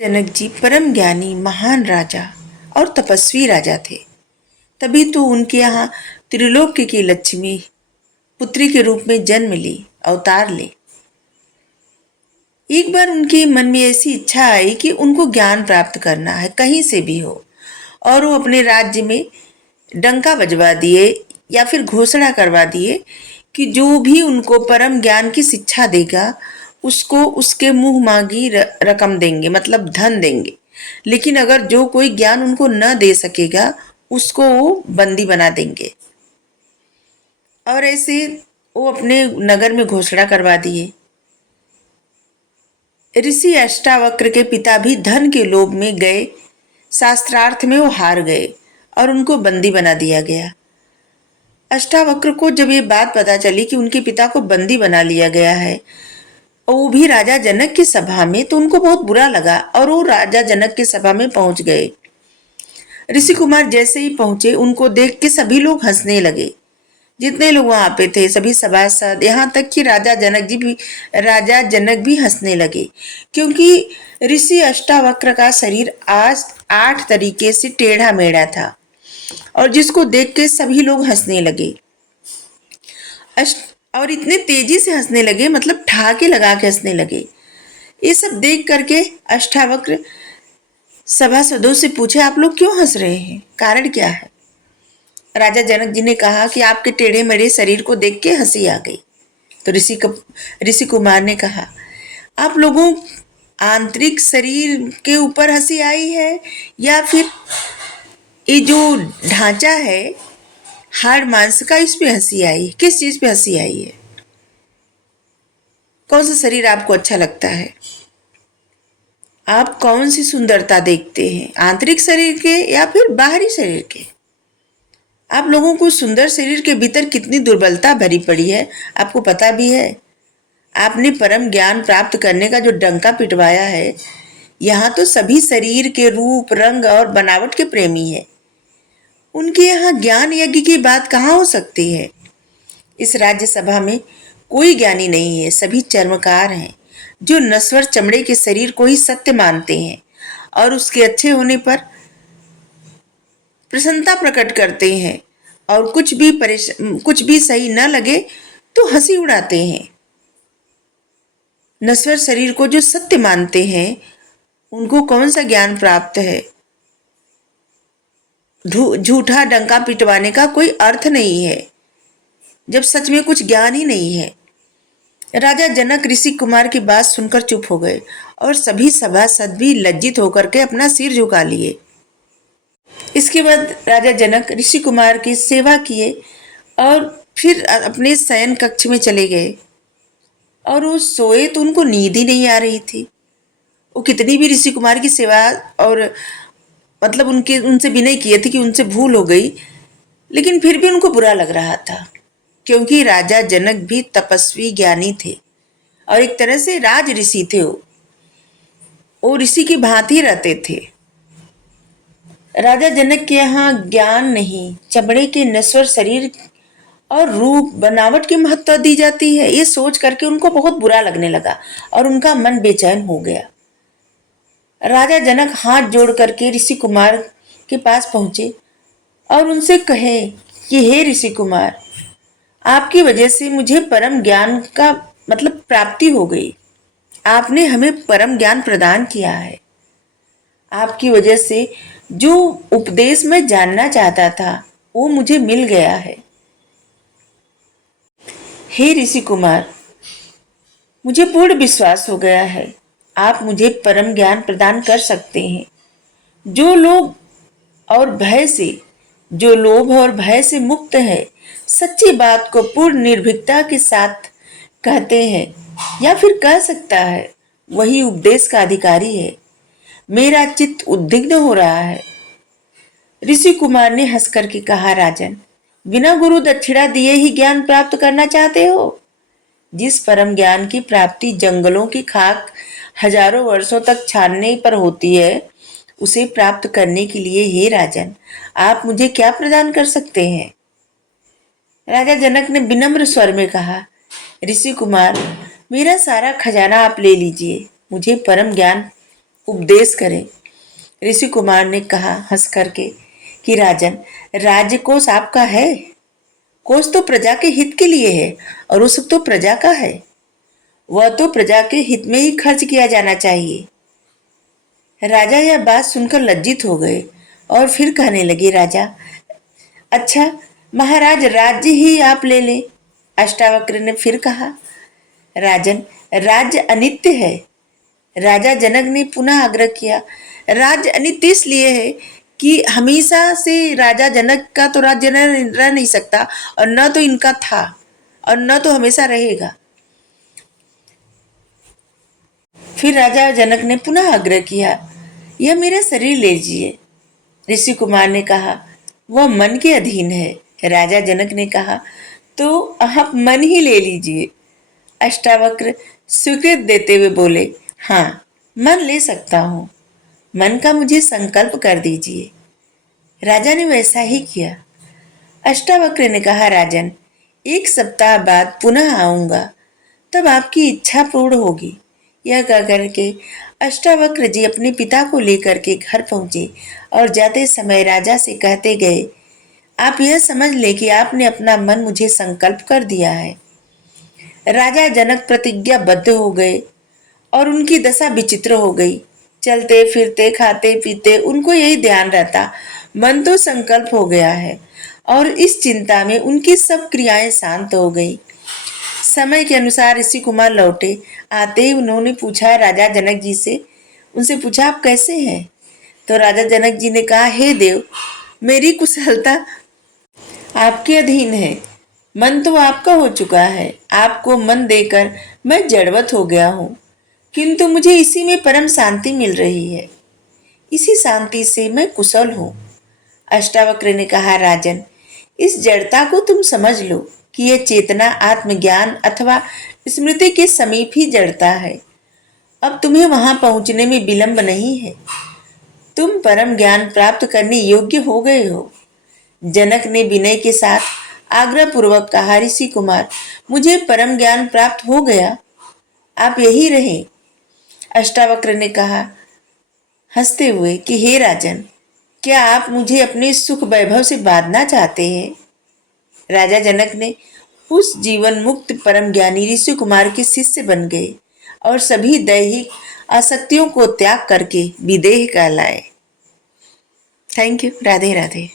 जनक जी परम ज्ञानी महान राजा और तपस्वी राजा थे। तभी तो उनके यहाँ त्रिलोक्य की लक्ष्मी पुत्री के रूप में जन्म ली, अवतार ले। एक बार उनके मन में ऐसी इच्छा आई कि उनको ज्ञान प्राप्त करना है, कहीं से भी हो, और वो अपने राज्य में डंका बजवा दिए या फिर घोषणा करवा दिए कि जो भी उनको परम ज्ञान की शिक्षा देगा उसको उसके मुंह मांगी रकम देंगे, मतलब धन देंगे। लेकिन अगर जो कोई ज्ञान उनको न दे सकेगा उसको वो बंदी बना देंगे। और ऐसे वो अपने नगर में घोषणा करवा दिए। ऋषि अष्टावक्र के पिता भी धन के लोभ में गए, शास्त्रार्थ में वो हार गए और उनको बंदी बना दिया गया। अष्टावक्र को जब ये बात पता चली कि उनके पिता को बंदी बना लिया गया है, और वो भी राजा जनक की सभा में, तो उनको बहुत बुरा लगा और वो राजा जनक की सभा में पहुंच गए। ऋषि कुमार जैसे ही पहुंचे उनको देख के सभी लोग हंसने लगे। जितने लोग वहां पे थे सभी सभासद, यहाँ तक कि राजा जनक भी हंसने लगे, क्योंकि ऋषि अष्टावक्र का शरीर आज 8 तरीके से टेढ़ा मेढ़ा था और जिसको देख के सभी लोग हंसने लगे। और इतने तेजी से हंसने लगे, मतलब ठहाके लगा के हंसने लगे। ये सब देख करके अष्टावक्र सभासदों से पूछे, आप लोग क्यों हंस रहे हैं, कारण क्या है? राजा जनक जी ने कहा कि आपके टेढ़े मेढ़े शरीर को देख के हंसी आ गई। तो ऋषि कुमार ने कहा, आप लोगों आंतरिक शरीर के ऊपर हंसी आई है या फिर ये जो ढांचा है हाड़ मांस का, इस पे हंसी आई है? किस चीज पे हंसी आई है? कौन सा शरीर आपको अच्छा लगता है? आप कौन सी सुंदरता देखते हैं, आंतरिक शरीर के या फिर बाहरी शरीर के? आप लोगों को सुंदर शरीर के भीतर कितनी दुर्बलता भरी पड़ी है, आपको पता भी है? आपने परम ज्ञान प्राप्त करने का जो डंका पिटवाया है, यहाँ तो सभी शरीर के रूप रंग और बनावट के प्रेमी है। उनके यहाँ ज्ञान यज्ञ की बात कहाँ हो सकती है? इस राज्यसभा में कोई ज्ञानी नहीं है, सभी चर्मकार हैं जो नश्वर चमड़े के शरीर को ही सत्य मानते हैं और उसके अच्छे होने पर प्रसन्नता प्रकट करते हैं, और कुछ भी सही न लगे तो हंसी उड़ाते हैं। नश्वर शरीर को जो सत्य मानते हैं उनको कौन सा ज्ञान प्राप्त है? झूठा डंका पिटवाने का कोई अर्थ नहीं है जब सच में कुछ ज्ञान ही नहीं है। राजा जनक ऋषि कुमार की बात सुनकर चुप हो गए और सभी सभासद भी लज्जित होकर के अपना सिर झुका लिए। इसके बाद राजा जनक ऋषि कुमार की सेवा किए और फिर अपने शयन कक्ष में चले गए। और वो सोए तो उनको नींद ही नहीं आ रही थी। वो कितनी भी ऋषि कुमार की सेवा और मतलब उनसे विनय किए थे कि उनसे भूल हो गई, लेकिन फिर भी उनको बुरा लग रहा था, क्योंकि राजा जनक भी तपस्वी ज्ञानी थे और एक तरह से राज ऋषि थे। वो ऋषि की भांति रहते थे। राजा जनक के यहाँ ज्ञान नहीं, चमड़े के नश्वर शरीर और रूप बनावट की महत्ता दी जाती है, ये सोच करके उनको बहुत बुरा लगने लगा और उनका मन बेचैन हो गया। राजा जनक हाथ जोड़ करके ऋषि कुमार के पास पहुंचे और उनसे कहे कि हे ऋषि कुमार, आपकी वजह से मुझे परम ज्ञान का मतलब प्राप्ति हो गई। आपने हमें परम ज्ञान प्रदान किया है। आपकी वजह से जो उपदेश मैं जानना चाहता था वो मुझे मिल गया है। हे ऋषि कुमार, मुझे पूर्ण विश्वास हो गया है आप मुझे परम ज्ञान प्रदान कर सकते हैं। जो लोग और भय से जो लोभ और भय से मुक्त है, सच्ची बात को पूर्ण निर्भीकता के साथ कहते हैं या फिर कह सकता है, वही उपदेश का अधिकारी है। मेरा चित्त उद्विग्न हो रहा है। ऋषि कुमार ने हंस करके कहा, राजन, बिना गुरु दक्षिणा दिए ही ज्ञान प्राप्त करना चाहते हो? जिस परम ज्ञान की प्राप्ति जंगलों की खाक हजारों वर्षों तक छानने पर होती है, उसे प्राप्त करने के लिए हे राजन, आप मुझे क्या प्रदान कर सकते हैं? राजा जनक ने विनम्र स्वर में कहा, ऋषि कुमार, मेरा सारा खजाना आप ले लीजिए, मुझे परम ज्ञान उपदेश करें। ऋषि कुमार ने कहा हंस करके कि राजन, राज्य कोष आपका है। कोष तो प्रजा के हित के लिए है और वो सब तो प्रजा का है। वह तो प्रजा के हित में ही खर्च किया जाना चाहिए। राजा यह बात सुनकर लज्जित हो गए और फिर कहने लगे, राजा, अच्छा महाराज, राज्य ही आप ले लें। अष्टावक्र ने फिर कहा, राजन, राज्य अनित्य है। राजा जनक ने पुनः आग्रह किया, राज्य अनित्य इसलिए है कि हमेशा से राजा जनक का तो राज्य रह नहीं सकता और न तो इनका था और न तो हमेशा रहेगा। फिर राजा जनक ने पुनः आग्रह किया, यह मेरा शरीर ले लीजिए। ऋषि कुमार ने कहा, वह मन के अधीन है। राजा जनक ने कहा, तो आप मन ही ले लीजिए। अष्टावक्र स्वीकृति देते हुए बोले, हाँ, मन ले सकता हूँ। मन का मुझे संकल्प कर दीजिए। राजा ने वैसा ही किया। अष्टावक्र ने कहा, राजन, 1 सप्ताह बाद पुनः आऊंगा, तब आपकी इच्छा पूर्ण होगी। यह कहकर के अष्टावक्र जी अपने पिता को लेकर के घर पहुंचे और जाते समय राजा से कहते गए, आप यह समझ ले कि आपने अपना मन मुझे संकल्प कर दिया है। राजा जनक प्रतिज्ञाबद्ध हो गए और उनकी दशा विचित्र हो गई। चलते फिरते खाते पीते उनको यही ध्यान रहता, मन तो संकल्प हो गया है। और इस चिंता में उनकी सब क्रियाएं शांत हो गई। समय के अनुसार ऋषि कुमार लौटे। आते ही उन्होंने पूछा राजा जनक जी से, उनसे पूछा, आप कैसे हैं? तो राजा जनक जी ने कहा, हे देव, मेरी कुशलता आपके अधीन है। मन तो आपका हो चुका है। आपको मन देकर मैं जड़वत हो गया हूँ, किंतु मुझे इसी में परम शांति मिल रही है। इसी शांति से मैं कुशल हूँ। अष्टावक्र ने कहा, राजन, इस जड़ता को तुम समझ लो कि यह चेतना आत्मज्ञान अथवा स्मृति के समीप ही जड़ता है। अब तुम्हें वहां पहुंचने में विलंब नहीं है। तुम परम ज्ञान प्राप्त करने योग्य हो गए हो। जनक ने विनय के साथ आग्रह पूर्वक कहा, ऋषि कुमार, मुझे परम ज्ञान प्राप्त हो गया, आप यही रहें। अष्टावक्र ने कहा हंसते हुए कि हे राजन, क्या आप मुझे अपने सुख वैभव से बांधना चाहते हैं? राजा जनक ने उस जीवन मुक्त परम ज्ञानी ऋषि कुमार के शिष्य बन गए और सभी दैहिक आसक्तियों को त्याग करके विदेह कहलाए। Thank you. राधे राधे।